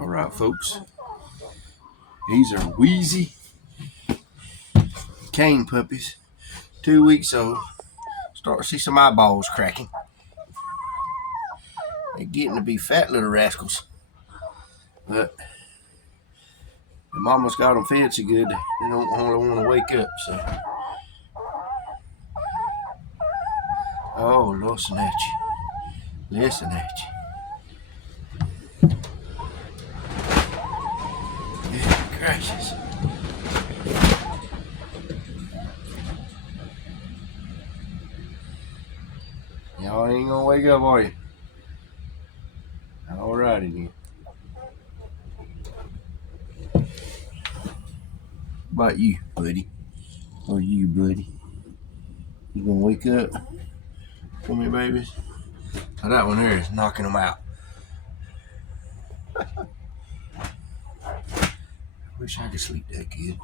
All right, folks. These are Wheezey Kane puppies, 2 weeks old. Start to see some eyeballs cracking. They're getting to be fat little rascals, but the mama's got them fed so good they don't want to wake up. So, oh, listen at you, listen at you. Yeah, gracious. Y'all ain't gonna wake up, are you? Alrighty then. What about you, buddy? Or you, buddy? You gonna wake up? Come here, babies. Oh, that one there is knocking them out. I wish I could sleep that good.